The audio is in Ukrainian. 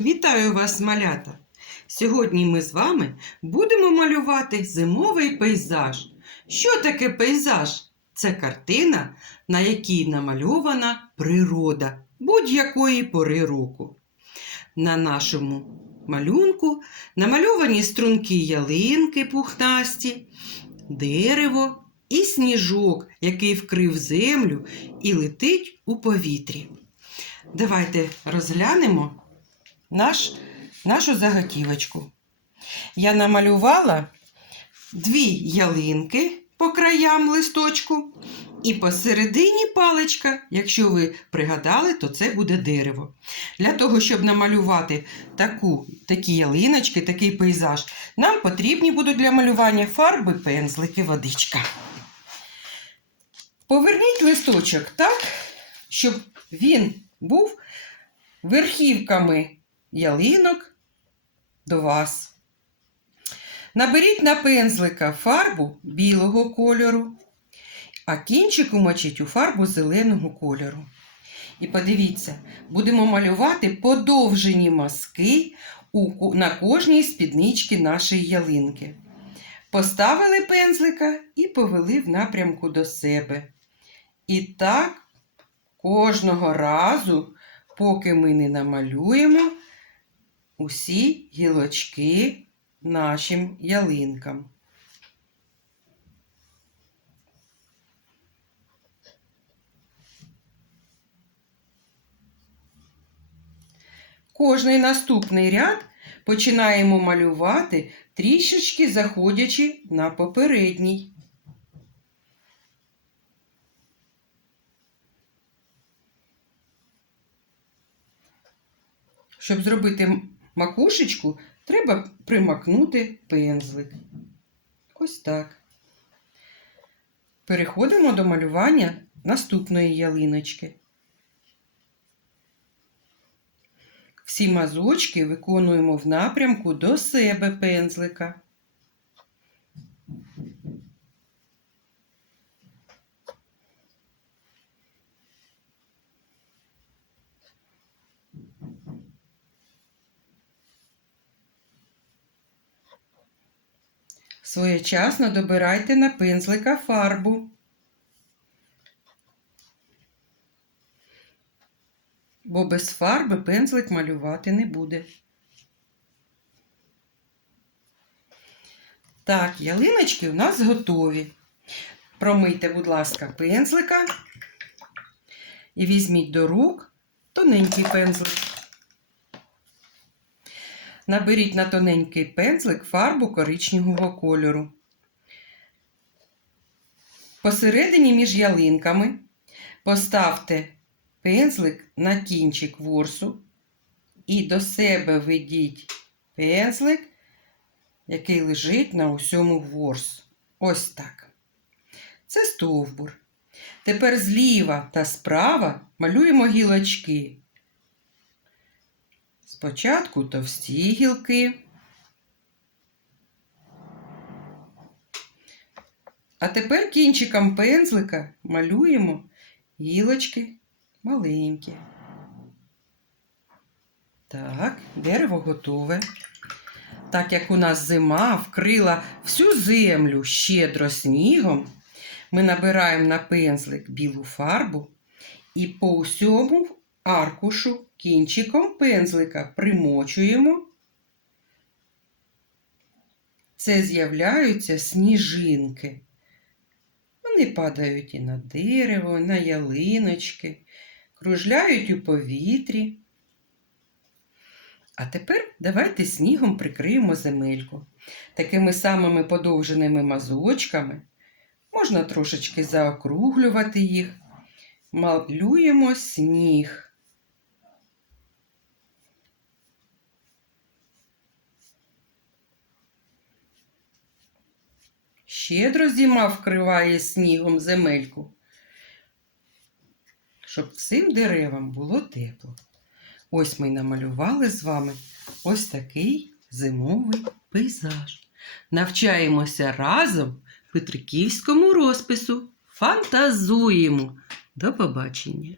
Вітаю вас, малята! Сьогодні ми з вами будемо малювати зимовий пейзаж. Що таке пейзаж? Це картина, на якій намальована природа будь-якої пори року. На нашому малюнку намальовані струнки ялинки пухнасті, дерево і сніжок, який вкрив землю і летить у повітрі. Давайте розглянемо наш, нашу заготівочку. Я намалювала дві ялинки по краям листочку, і посередині паличка, якщо ви пригадали, то це буде дерево. Для того, щоб намалювати таку, такі ялиночки, такий пейзаж, нам потрібні будуть для малювання фарби, пензлики, водичка. Поверніть листочок так, щоб він був верхівками ялинок до вас. Наберіть на пензлика фарбу білого кольору, а кінчик умочіть у фарбу зеленого кольору. І подивіться, будемо малювати подовжені мазки на кожній спідничці нашої ялинки. Поставили пензлика і повели в напрямку до себе. І так кожного разу, поки ми не намалюємо усі гілочки нашим ялинкам. Кожний наступний ряд починаємо малювати, трішечки заходячи на попередній. Щоб зробити макушечку, треба примакнути пензлик. Ось так. Переходимо до малювання наступної ялиночки. Всі мазочки виконуємо в напрямку до себе пензлика. Своєчасно добирайте на пензлика фарбу. Бо без фарби пензлик малювати не буде. Так, ялиночки у нас готові. Промийте, будь ласка, пензлика і візьміть до рук тоненький пензлик. Наберіть на тоненький пензлик фарбу коричневого кольору. Посередині між ялинками поставте пензлик на кінчик ворсу і до себе ведіть пензлик, який лежить на усьому ворс. Ось так. Це стовбур. Тепер зліва та справа малюємо гілочки. Спочатку товсті гілки. А тепер кінчиком пензлика малюємо гілочки маленькі. Так, дерево готове. Так як у нас зима вкрила всю землю щедро снігом, ми набираємо на пензлик білу фарбу і по усьому аркушу кінчиком пензлика примочуємо. Це з'являються сніжинки. Вони падають і на дерево, на ялиночки, кружляють у повітрі. А тепер давайте снігом прикриємо земельку. Такими самими подовженими мазочками. Можна трошечки заокруглювати їх. Малюємо сніг. Щедро зима вкриває снігом земельку, щоб всім деревам було тепло. Ось ми намалювали з вами ось такий зимовий пейзаж. Навчаємося разом петриківському розпису. Фантазуємо. До побачення!